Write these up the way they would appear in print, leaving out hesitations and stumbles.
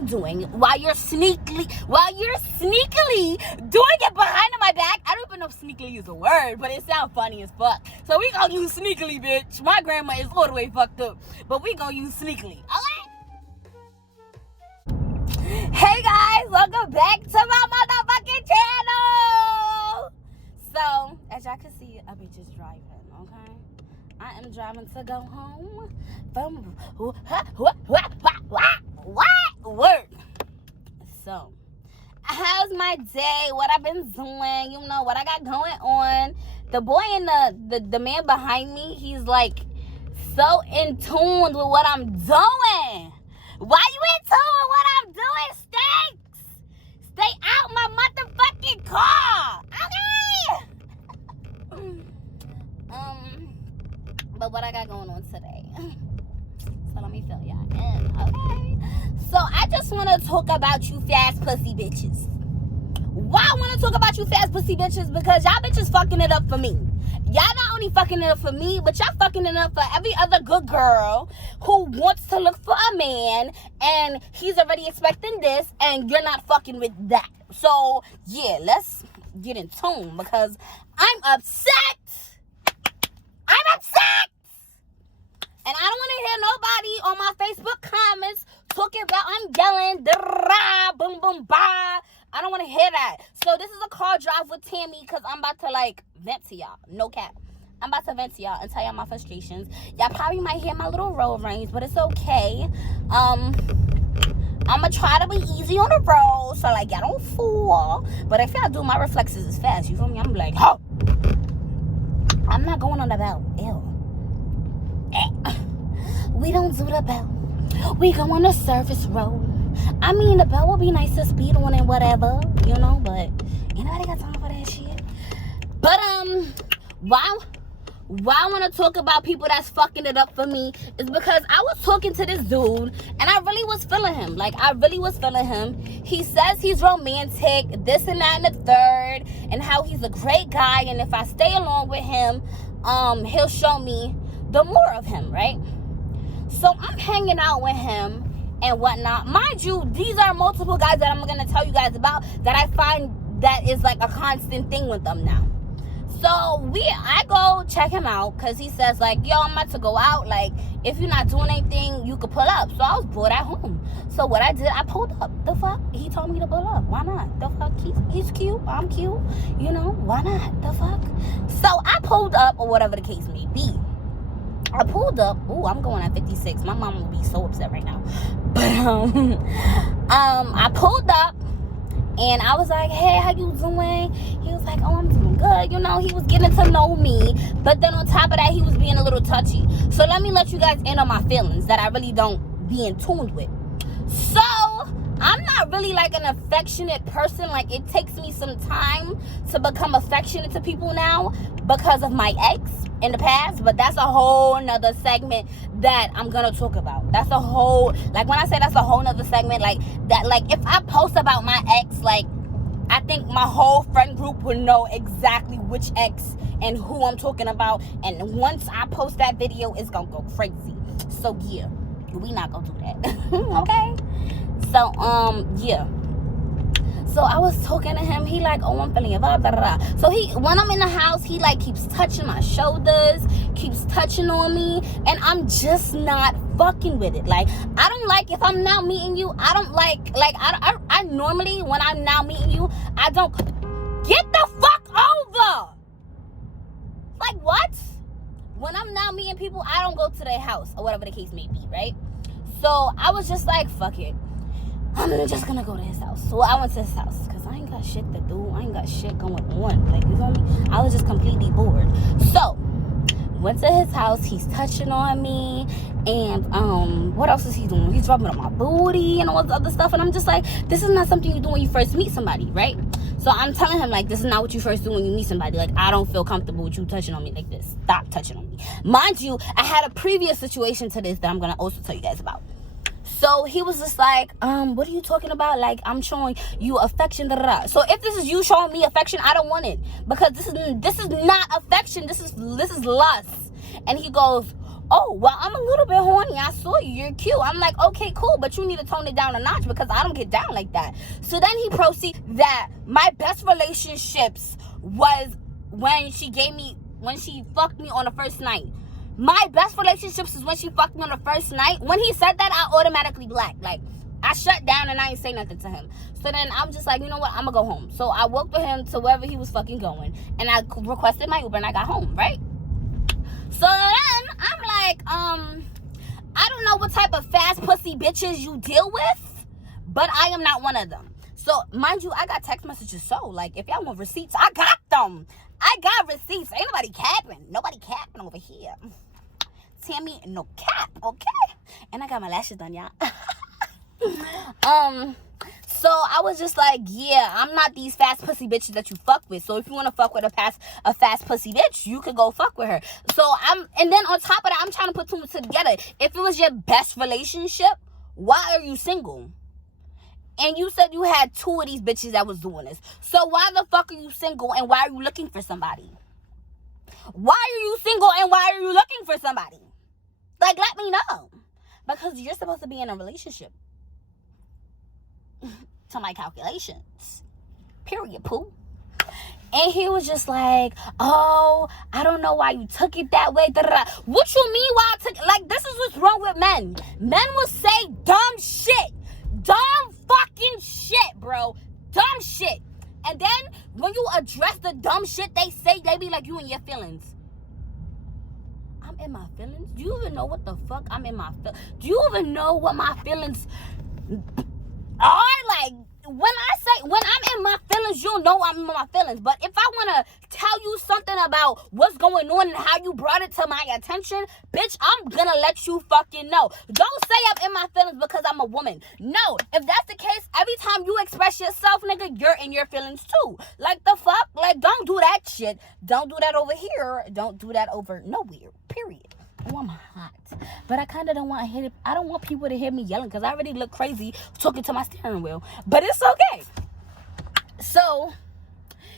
I'm doing while you're sneakily doing it behind my back. I don't even know if sneakily is a word, but it sounds funny as fuck. So we gonna use sneakily, bitch. My grandma is all the way fucked up, but we gonna use sneakily. Okay? Hey guys, welcome back to my motherfucking channel. So, as y'all can see, I be just driving, okay? I am driving to go home from work. So, how's my day? What I've been doing? You know what I got going on. The boy and the man behind me, he's like so in tune with what I'm doing. Why you in tune with what I'm doing, Stinks? Stay out my motherfucking car, okay? But what I got going on today? So let me fill y'all in, okay? So I just want to talk about you fast pussy bitches. Why I want to talk about you fast pussy bitches? Because y'all bitches fucking it up for me. Y'all not only fucking it up for me, but y'all fucking it up for every other good girl who wants to look for a man and he's already expecting this and you're not fucking with that. So yeah, let's get in tune because I'm upset. I'm upset. And I don't want to hear nobody on my Facebook comments talking about I'm yelling, boom, boom, bah. I don't want to hear that. So this is a car drive with Tammy because I'm about to like vent to y'all. No cap. I'm about to vent to y'all and tell y'all my frustrations. Y'all probably might hear my little road rage, but it's okay. I'm going to try to be easy on the road so like y'all don't fall. But if y'all do, my reflexes is fast. You feel me? I'm like, ho. I'm not going on the belt. Ew. We don't do the belt. We go on the surface road. I mean, the belt will be nice to speed on and whatever, you know, but ain't nobody got time for that shit. But, why I want to talk about people that's fucking it up for me is because I was talking to this dude and I really was feeling him. Like, I really was feeling him. He says he's romantic, this and that and the third, and how he's a great guy, and if I stay along with him, he'll show me the more of him, right? So I'm hanging out with him and whatnot. Mind you, these are multiple guys that I'm gonna tell you guys about that I find that is like a constant thing with them now. So I go check him out because he says like, yo, I'm about to go out. Like, if you're not doing anything, you could pull up. So I was bored at home. So what I did, I pulled up. The fuck? He told me to pull up. Why not? The fuck? He's cute. I'm cute. You know, why not? The fuck? So I pulled up or whatever the case may be. I pulled up. Ooh, I'm going at 56. My mom will be so upset right now. But I pulled up and I was like, hey, how you doing? He was like, oh, I'm doing good. You know, he was getting to know me. But then on top of that, he was being a little touchy. So let me let you guys in on my feelings that I really don't be in tune with. So I'm not really like an affectionate person. Like, it takes me some time to become affectionate to people now because of my ex in the past, but that's a whole nother segment that I'm gonna talk about. That's a whole, like, when I say that's a whole nother segment, like that, like if I post about my ex, like I think my whole friend group will know exactly which ex and who I'm talking about, and once I post that video, it's gonna go crazy. So yeah, we not gonna do that. Okay? So yeah. So I was talking to him. He like, oh, I'm feeling your vibe, da, da, da. So when I'm in the house, he like keeps touching my shoulders, keeps touching on me, and I'm just not fucking with it. Like, I don't like, if I'm now meeting you, I don't like I normally, when I'm now meeting you, I don't, get the fuck over. Like, what? When I'm now meeting people, I don't go to their house or whatever the case may be, right? So I was just like, fuck it. I'm just gonna go to his house. So I went to his house because I ain't got shit to do. I ain't got shit going on. Like, you feel me? I was just completely bored. So went to his house. He's touching on me, and what else is he doing? He's rubbing on my booty and all this other stuff. And I'm just like, this is not something you do when you first meet somebody, right? So I'm telling him, like, this is not what you first do when you meet somebody. Like, I don't feel comfortable with you touching on me like this. Stop touching on me. Mind you, I had a previous situation to this that I'm gonna also tell you guys about. So he was just like, what are you talking about? Like, I'm showing you affection, da, da, da. So if this is you showing me affection, I don't want it, because this is not affection. This is lust. And he goes, oh, well, I'm a little bit horny. I saw you. You're cute. I'm like, okay, cool, but you need to tone it down a notch because I don't get down like that. So then he proceeds that my best relationships was when she fucked me on the first night. My best relationships is when she fucked me on the first night. When he said that, I automatically blacked. Like, I shut down and I ain't say nothing to him. So then I'm just like, you know what? I'm gonna go home. So I walked with him to wherever he was fucking going. And I requested my Uber and I got home, right? So then I'm like, I don't know what type of fast pussy bitches you deal with, but I am not one of them. So mind you, I got text messages. So like, if y'all want receipts, I got them. I got receipts. Ain't nobody capping. Nobody capping over here. Tammy, no cap, okay? And I got my lashes done, y'all. So I was just like, yeah, I'm not these fast pussy bitches that you fuck with. So if you want to fuck with a fast pussy bitch, you could go fuck with her. So and then on top of that, I'm trying to put two and two together. If it was your best relationship, why are you single? And you said you had two of these bitches that was doing this. So why the fuck are you single and why are you looking for somebody? Why are you single and why are you looking for somebody? Like, let me know. Because you're supposed to be in a relationship. To my calculations. Period, poo. And he was just like, oh, I don't know why you took it that way. Da-da-da. What you mean why I took it? Like, this is what's wrong with men. Men will say dumb shit. Dumb fucking shit, bro. Dumb shit. And then when you address the dumb shit they say, they be like, you in your feelings. I'm in my feelings? Do you even know what the fuck I'm in my feelings? Do you even know what my feelings are? Like, when I'm in my feelings, you'll know I'm in my feelings. But if I want to tell you something about what's going on and how you brought it to my attention, bitch, I'm gonna let you fucking know. Don't say I'm in my feelings because I'm a woman. No, if that's the case, every time you express yourself, nigga, you're in your feelings too. Like, the fuck? Like, don't do that shit. Don't do that over here. Don't do that over nowhere. Period. Oh, I'm hot. But I kind of don't want to hear it. I don't want people to hear me yelling because I already look crazy talking to my steering wheel. But it's okay. So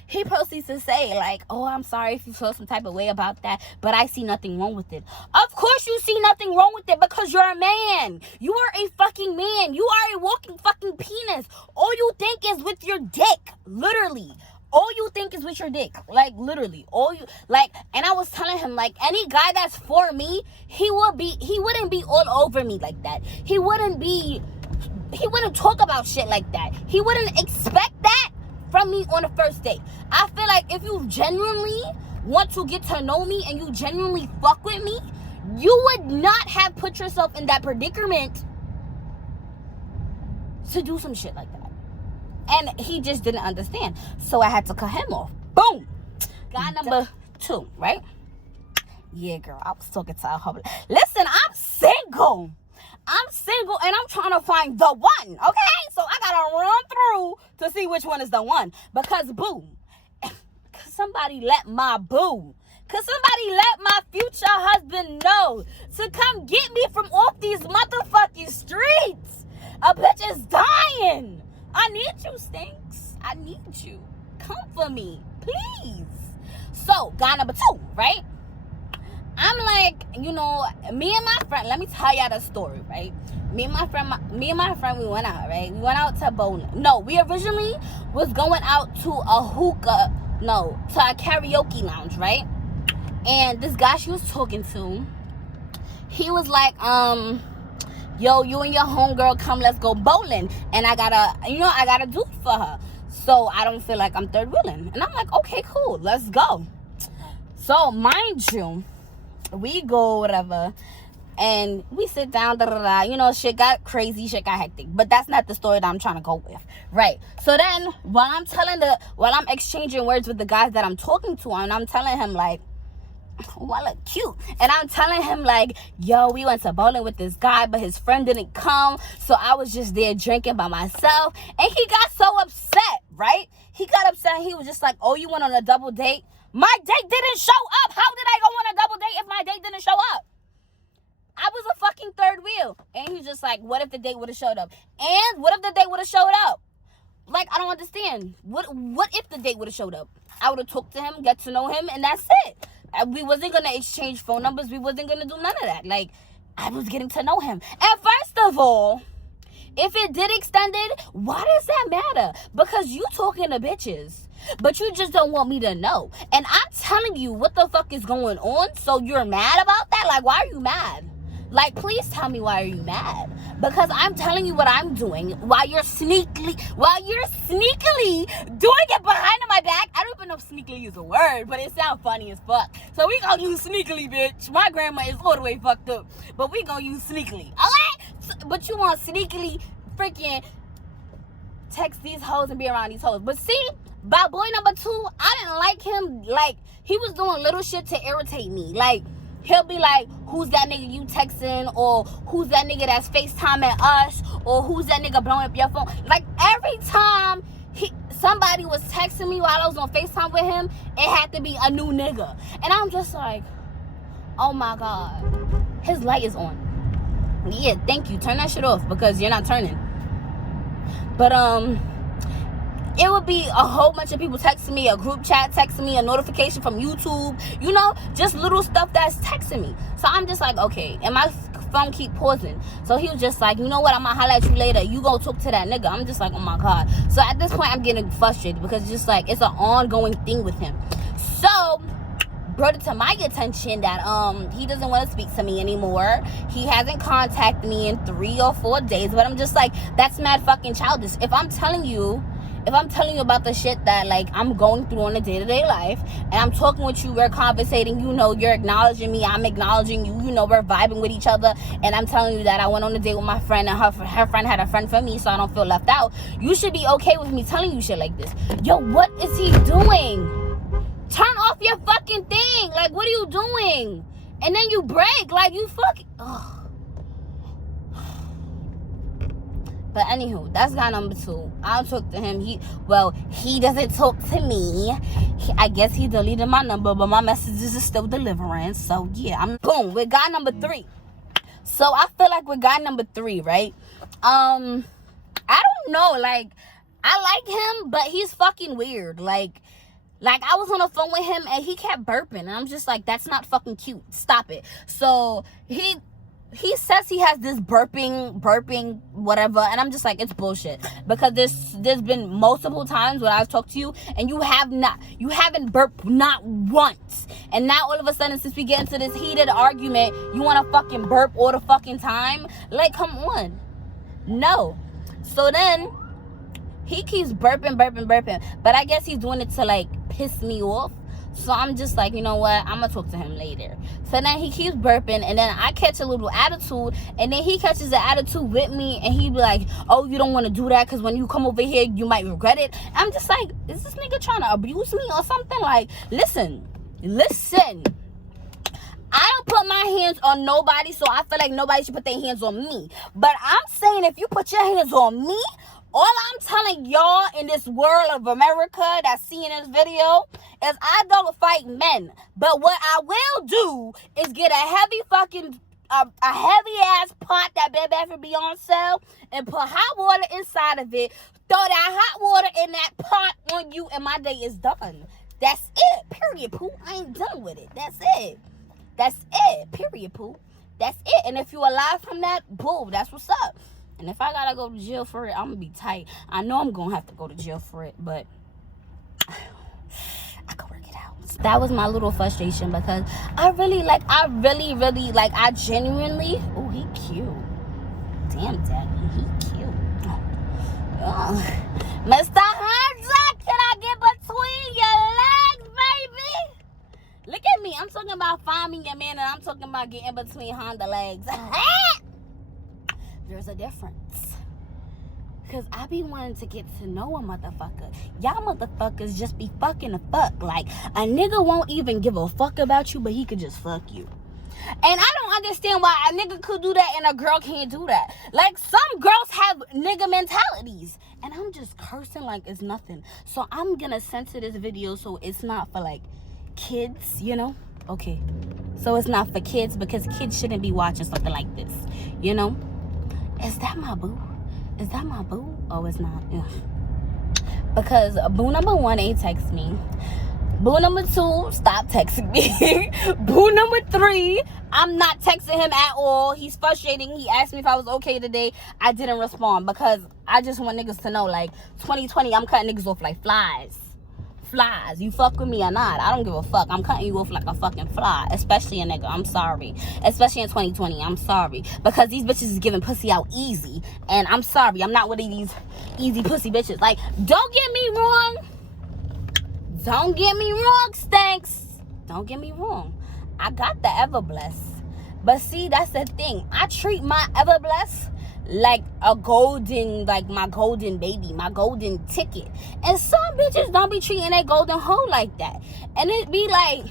he proceeds to say, like, oh, I'm sorry if you feel some type of way about that, but I see nothing wrong with it. Of course you see nothing wrong with it because you're a man. You are a fucking man. You are a walking fucking penis. All you think is with your dick. Literally. All you think is with your dick. Like, literally. And I was telling him, like, any guy that's for me, he wouldn't be all over me like that. He wouldn't talk about shit like that. He wouldn't expect that from me on the first date. I feel like if you genuinely want to get to know me and you genuinely fuck with me, you would not have put yourself in that predicament to do some shit like that. And he just didn't understand. So I had to cut him off. Boom. Guy number 2, right? Yeah, girl. I was talking to her. Listen, I'm single. And I'm trying to find the one. Okay? So I got to run through to see which one is the one. Because, boom. Somebody let my future husband know to come get me from off these motherfucking streets. A bitch is dying. I need you, Stinks. I need you. Come for me, please. So, guy number 2, right? I'm like, you know, me and my friend, let me tell y'all the story, right? Me and my friend, we went out, right? We went out to bowling. No, we originally was going out to a karaoke lounge, right? And this guy she was talking to, he was like, yo, you and your homegirl come, let's go bowling. And I gotta do it for her. So I don't feel like I'm third wheeling. And I'm like, okay, cool, let's go. So mind you, we go, whatever, and we sit down, you know, shit got crazy, shit got hectic. But that's not the story that I'm trying to go with. Right. So then while I'm exchanging words with the guys that I'm talking to, and I'm telling him like, oh, I look cute. And I'm telling him like, yo, we went to bowling with this guy, but his friend didn't come. So I was just there drinking by myself. And he got so upset, right? He got upset and he was just like, oh, you went on a double date? My date didn't show up. How did I go on a double date if my date didn't show up? I was a fucking third wheel. And he was just like, what if the date would have showed up? And what if the date would have showed up? Like, I don't understand. What if the date would have showed up? I would have talked to him, get to know him, and that's it. We wasn't gonna exchange phone numbers. We wasn't gonna do none of that. Like, I was getting to know him. And first of all, if it did extend it, why does that matter? Because you talking to bitches, but you just don't want me to know. And I'm telling you what the fuck is going on, so you're mad about that? Like, why are you mad? Like, please tell me, why are you mad? Because I'm telling you what I'm doing while you're sneakily doing it behind my back. I don't even know if sneakily is a word, but it sounds funny as fuck. So we gonna use sneakily, bitch. My grandma is all the way fucked up, but we gonna use sneakily, okay? But you want sneakily freaking text these hoes and be around these hoes. But see, by boy number 2, I didn't like him. Like, he was doing little shit to irritate me. Like, he'll be like, who's that nigga you texting? Or who's that nigga that's FaceTiming us? Or who's that nigga blowing up your phone? Like, every time somebody was texting me while I was on FaceTime with him, it had to be a new nigga. And I'm just like, oh my God. His light is on. Yeah, thank you. Turn that shit off because you're not turning. But, it would be a whole bunch of people texting me, a group chat texting me, a notification from YouTube, you know, just little stuff that's texting me. So I'm just like, okay, and my phone keep pausing. So he was just like, you know what, I'm gonna holler at you later. You go talk to that nigga. I'm just like, oh my God. So at this point, I'm getting frustrated because it's just like, it's an ongoing thing with him. So brought it to my attention that he doesn't want to speak to me anymore. He hasn't contacted me in 3 or 4 days, but I'm just like, that's mad fucking childish. If I'm telling you about the shit that, like, I'm going through on a day-to-day life, and I'm talking with you, we're conversating, you know, you're acknowledging me, I'm acknowledging you, you know, we're vibing with each other, and I'm telling you that I went on a date with my friend, and her friend had a friend for me, so I don't feel left out, you should be okay with me telling you shit like this. Yo, what is he doing? Turn off your fucking thing. Like, what are you doing? And then you break. Like, you fucking... Ugh. But anywho, that's guy number 2. I'll talk to him. He doesn't talk to me. I guess he deleted my number, but my messages are still delivering. So yeah, I'm boom with guy number 3. So I feel like with guy number 3, right? I don't know. Like, I like him, but he's fucking weird. Like I was on the phone with him and he kept burping, and I'm just like, that's not fucking cute. Stop it. So he says he has this burping, whatever, and I'm just like, it's bullshit. Because there's been multiple times when I've talked to you, and you haven't burped not once. And now all of a sudden, since we get into this heated argument, you want to fucking burp all the fucking time? Like, come on. No. So then, he keeps burping, but I guess he's doing it to, like, piss me off. So I'm just like, you know what, I'm gonna talk to him later. So then he keeps burping, and then I catch a little attitude, and then he catches the attitude with me, and he be like, oh, you don't want to do that because when you come over here you might regret it. I'm just like, is this nigga trying to abuse me or something? Like, listen, I don't put my hands on nobody, so I feel like nobody should put their hands on me. But I'm saying, if you put your hands on me, all I'm telling y'all in this world of America that's seeing this video is I don't fight men. But what I will do is get a heavy fucking, a heavy ass pot that Bed Bath & Beyond sell and put hot water inside of it. Throw that hot water in that pot on you and my day is done. That's it. Period, poo. I ain't done with it. That's it. Period, poo. That's it. And if you alive from that, boo, that's what's up. And if I gotta go to jail for it, I'm gonna be tight. I know I'm gonna have to go to jail for it, but I can work it out. That was my little frustration because I genuinely, oh, he cute. Damn, daddy, he cute. Mr. Hunter, can I get between your legs, baby? Look at me. I'm talking about finding your man, and I'm talking about getting between Honda legs. There's a difference. Because I be wanting to get to know a motherfucker. Y'all motherfuckers just be fucking the fuck. Like, a nigga won't even give a fuck about you, but he could just fuck you. And I don't understand why a nigga could do that and a girl can't do that. Like, some girls have nigga mentalities. And I'm just cursing like it's nothing. So I'm gonna censor this video so it's not for, like, kids, you know? Okay. So it's not for kids because kids shouldn't be watching something like this, you know? Is that my boo? Is that my boo? Oh, it's not. Ugh. Because boo number 1 ain't text me. Boo number 2, stop texting me. Boo number 3, I'm not texting him at all. He's frustrating. He asked me if I was okay today. I didn't respond because I just want niggas to know, like, 2020, I'm cutting niggas off like flies. Flies. You fuck with me or not, I don't give a fuck. I'm cutting you off like a fucking fly, especially a nigga. I'm sorry. Especially in 2020, I'm sorry, because these bitches is giving pussy out easy, and I'm sorry, I'm not one of these easy pussy bitches. Like, don't get me wrong, Stanks, don't get me wrong, I got the Everbless, but see, that's the thing, I treat my Everbless like a golden, like my golden baby, my golden ticket. And some bitches don't be treating that golden hoe like that. And it be like,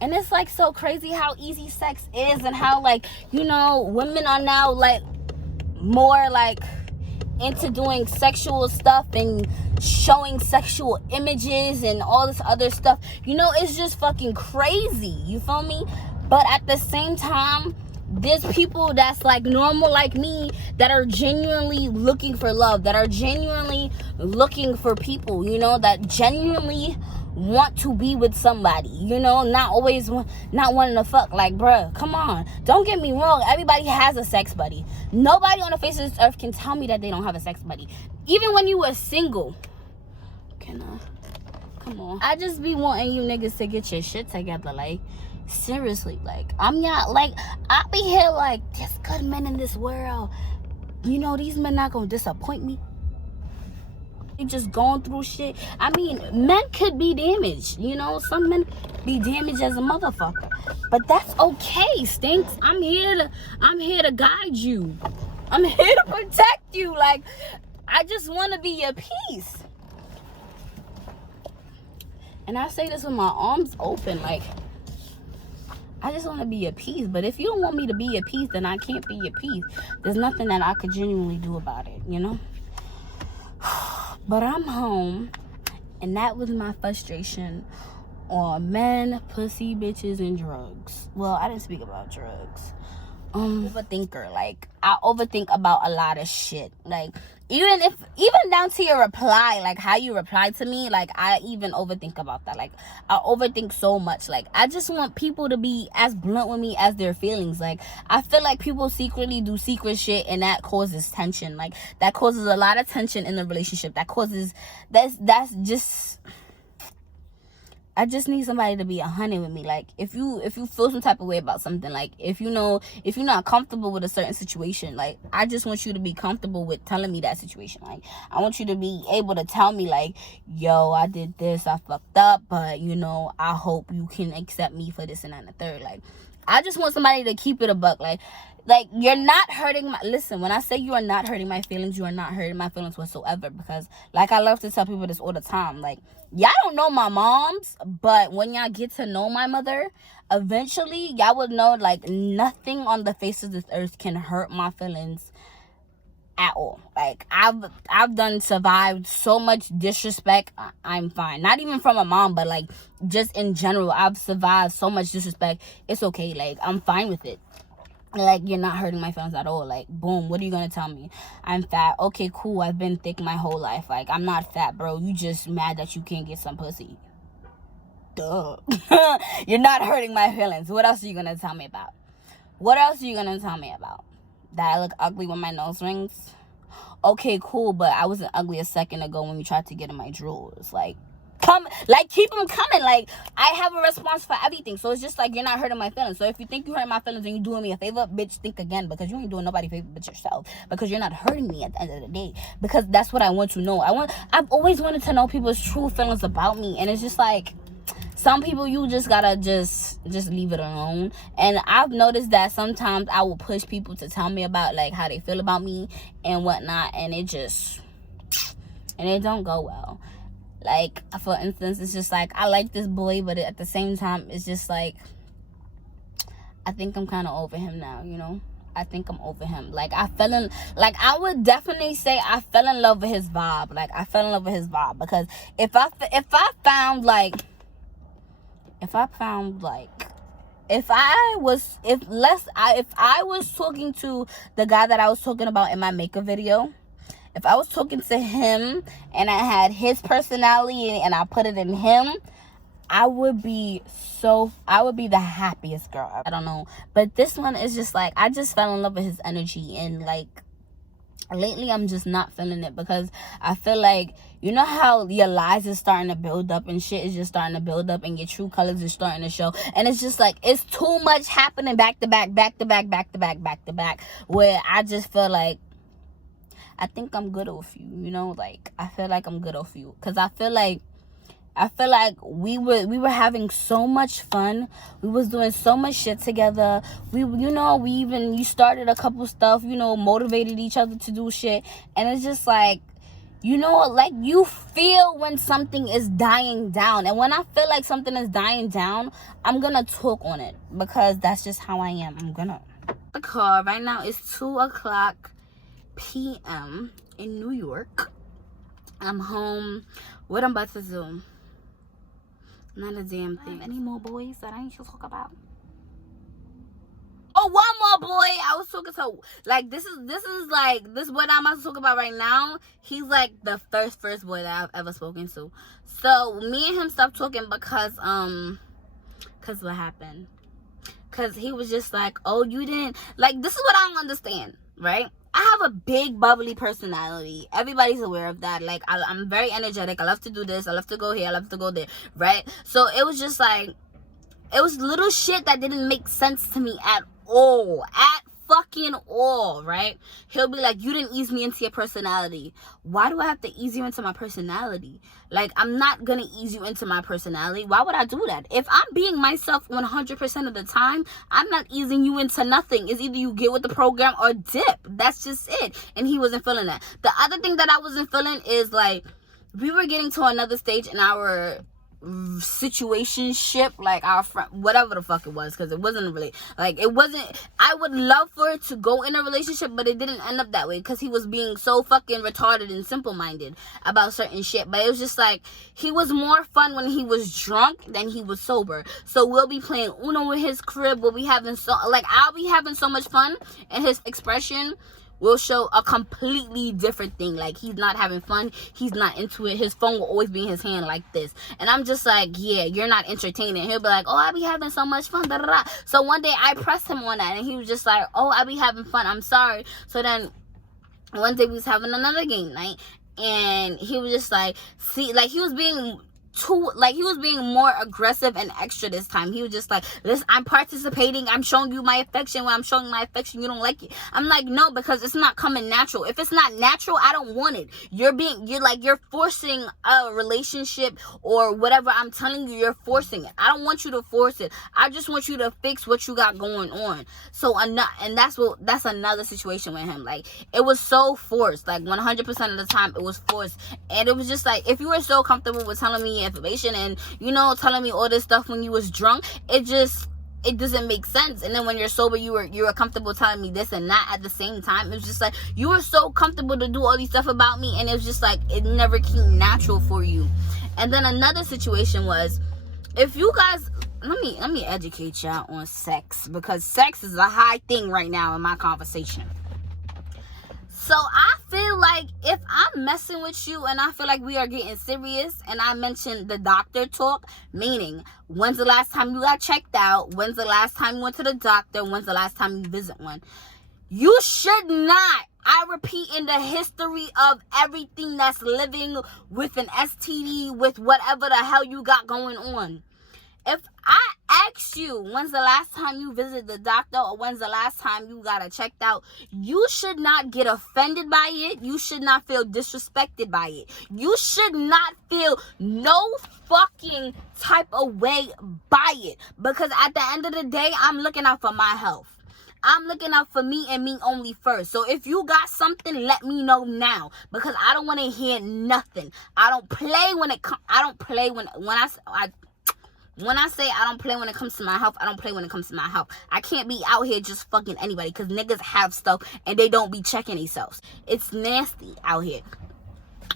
and it's like so crazy how easy sex is, and how, like, you know, women are now like more like into doing sexual stuff and showing sexual images and all this other stuff. You know, it's just fucking crazy. You feel me? But at the same time, there's people that's like normal like me that are genuinely looking for love, that are genuinely looking for people, you know, that genuinely want to be with somebody, you know, not wanting to fuck. Like, bruh, come on, don't get me wrong, everybody has a sex buddy. Nobody on the face of this earth can tell me that they don't have a sex buddy. Even when you were single. Come on, I just be wanting you niggas to get your shit together. Like, seriously, like, I'm not, like, I be here like, there's good men in this world, you know, these men not gonna disappoint me. They just going through shit. I mean, men could be damaged, you know, some men be damaged as a motherfucker, but that's okay, Stinks. I'm here to guide you, I'm here to protect you. Like, I just want to be your peace, and I say this with my arms open. Like, I just want to be your peace. But if you don't want me to be your peace, then I can't be your peace. There's nothing that I could genuinely do about it, you know? But I'm home, and that was my frustration on men, pussy, bitches, and drugs. Well, I didn't speak about drugs. Overthinker. Like, I overthink about a lot of shit. Like, even down to your reply, like how you reply to me, like, I even overthink about that. Like, I overthink so much. Like, I just want people to be as blunt with me as their feelings. Like, I feel like people secretly do secret shit, and that causes tension. Like, that causes a lot of tension in the relationship. That's just, I just need somebody to be 100 with me. Like, if you feel some type of way about something, like, if you're not comfortable with a certain situation, like, I just want you to be comfortable with telling me that situation. Like, I want you to be able to tell me, like, yo, I did this, I fucked up, but, you know, I hope you can accept me for this and that and the third. Like, I just want somebody to keep it a buck. Like, you're not hurting my, listen, when I say you are not hurting my feelings, you are not hurting my feelings whatsoever. Because, like, I love to tell people this all the time. Like, y'all don't know my moms, but when y'all get to know my mother, eventually y'all will know, like, nothing on the face of this earth can hurt my feelings at all. Like, I've survived so much disrespect. I'm fine. Not even from a mom, but, like, just in general, I've survived so much disrespect. It's okay. Like, I'm fine with it. Like, you're not hurting my feelings at all. Like, boom, what are you gonna tell me? I'm fat. Okay, cool, I've been thick my whole life. Like, I'm not fat, bro. You just mad that you can't get some pussy. Duh. You're not hurting my feelings. What else are you gonna tell me about? That I look ugly with my nose rings? Okay, cool, but I wasn't ugly a second ago when you tried to get in my drawers. Like, keep them coming. Like, I have a response for everything. So it's just like, you're not hurting my feelings. So if you think you hurt my feelings and you're doing me a favor, bitch, think again, because you ain't doing nobody a favor but yourself, because you're not hurting me at the end of the day. Because that's what I want to know. I've always wanted to know people's true feelings about me, and it's just like, some people, you just gotta just leave it alone. And I've noticed that sometimes I will push people to tell me about, like, how they feel about me and whatnot, and it don't go well. Like, for instance, it's just like, I like this boy, but at the same time, it's just like, I think I'm kind of over him now, you know? I think I'm over him. Like, I would definitely say I fell in love with his vibe. Like, I fell in love with his vibe, because if I was talking to the guy that I was talking about in my makeup video, if I was talking to him and I had his personality and I put it in him, I would be the happiest girl. I don't know. But this one is just like, I just fell in love with his energy. And like, lately I'm just not feeling it, because I feel like, you know how your lies is starting to build up and shit is just starting to build up and your true colors is starting to show, and it's just like, it's too much happening back to back, where I just feel like, I think I'm good off you, you know, like, I feel like I'm good off you, because I feel like we were having so much fun. We was doing so much shit together. You started a couple stuff, you know, motivated each other to do shit. And it's just like, you know, like, you feel when something is dying down. And when I feel like something is dying down, I'm gonna talk on it, because that's just how I am. The car right now is 2:00 p.m. in New York. I'm home. What I'm about to do? Not a damn thing. Any more boys that I ain't should talk about? Oh, one more boy. I was talking to, like, this is what I'm about to talk about right now. He's like the first boy that I've ever spoken to. So me and him stopped talking because what happened? Because he was just like, oh, you didn't, like, this is what I don't understand, right? I have a big bubbly personality. Everybody's aware of that. Like, I'm very energetic. I love to do this. I love to go here. I love to go there. Right? So it was just like, it was little shit that didn't make sense to me at all. At fucking all, right? He'll be like, you didn't ease me into your personality. Why do I have to ease you into my personality? Like, I'm not gonna ease you into my personality. Why would I do that? If I'm being myself 100% of the time, I'm not easing you into nothing. It's either you get with the program or dip. That's just it. And he wasn't feeling that. The other thing that I wasn't feeling is, like, we were getting to another stage in our situationship, like our friend, whatever the fuck it was, because it wasn't really, like, it wasn't, I would love for it to go in a relationship, but it didn't end up that way, because he was being so fucking retarded and simple-minded about certain shit. But it was just like, he was more fun when he was drunk than he was sober. So we'll be playing Uno in his crib, we'll be having I'll be having so much fun, and his expression will show a completely different thing. Like, he's not having fun, he's not into it, his phone will always be in his hand like this, and I'm just like, yeah, you're not entertaining. He'll be like, oh, I be having so much fun, da, da, da. So one day I pressed him on that, and he was just like, oh, I be having fun, I'm sorry. So then one day we was having another game night, and he was just like, see, like, he was being more aggressive and extra this time. He was just like, listen, I'm participating, I'm showing you my affection. When I'm showing my affection, you don't like it. I'm like, no, because it's not coming natural. If it's not natural, I don't want it. You're forcing a relationship or whatever. I'm telling you, you're forcing it. I don't want you to force it. I just want you to fix what you got going on. So, and that's another situation with him. Like, it was so forced. Like, 100% of the time, it was forced. And it was just like, if you were so comfortable with telling me information and, you know, telling me all this stuff when you was drunk, it doesn't make sense. And then when you're sober, you were comfortable telling me this and that at the same time. It was just like, you were so comfortable to do all these stuff about me, and it was just like, it never came natural for you. And then another situation was, if you guys, let me educate y'all on sex, because sex is a high thing right now in my conversation. So I feel like if I'm messing with you and I feel like we are getting serious, and I mentioned the doctor talk, meaning, when's the last time you got checked out? When's the last time you went to the doctor? When's the last time you visit one? You should not, I repeat, in the history of everything that's living with an STD, with whatever the hell you got going on, if I ask you when's the last time you visited the doctor or when's the last time you got it checked out, you should not get offended by it. You should not feel disrespected by it. You should not feel no fucking type of way by it. Because at the end of the day, I'm looking out for my health. I'm looking out for me and me only first. So if you got something, let me know now, because I don't want to hear nothing. I don't play when it comes. I don't play when I say I don't play when it comes to my health, I don't play when it comes to my health. I can't be out here just fucking anybody, because niggas have stuff and they don't be checking themselves. It's nasty out here.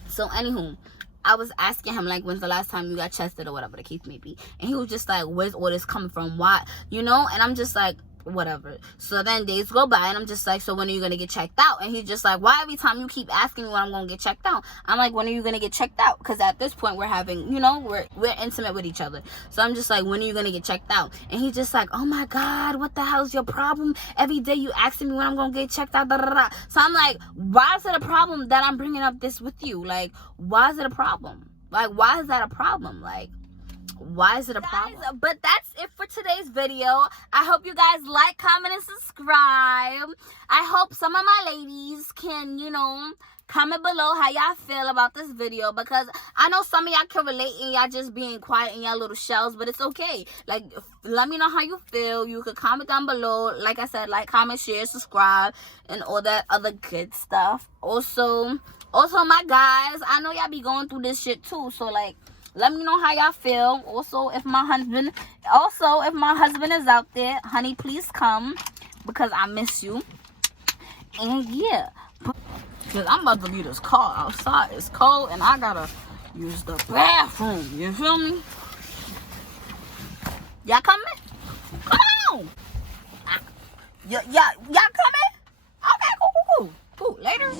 So anywho, I was asking him, like, when's the last time you got tested or whatever the case may be. And he was just like, where's all this coming from? Why? You know? And I'm just like, whatever. So then days go by and I'm just like, so when are you gonna get checked out? And he's just like, why every time you keep asking me when I'm gonna get checked out? I'm like, when are you gonna get checked out? Because at this point we're having, we're intimate with each other. So I'm just like, when are you gonna get checked out? And he's just like, oh my God, what the hell's your problem? Every day you asking me when I'm gonna get checked out. Da, da, da. So I'm like, why is it a problem that I'm bringing up this with you? Like, why is it a problem? Like, why is that a problem? Like, why is it a problem? But that's it for today's video. I hope you guys like, comment, and subscribe. I hope some of my ladies can, comment below how y'all feel about this video, because I know some of y'all can relate and y'all just being quiet in y'all little shells, but it's okay. Like, let me know how you feel. You could comment down below. Like I said, like, comment, share, subscribe, and all that other good stuff. Also, my guys, I know y'all be going through this shit too, so like, let me know how y'all feel. Also, if my husband is out there, honey, please come, because I miss you. And yeah, because I'm about to leave this car outside. It's cold and I gotta use the bathroom. You feel me? Y'all coming? Come on. Y'all coming? Okay, cool. Later.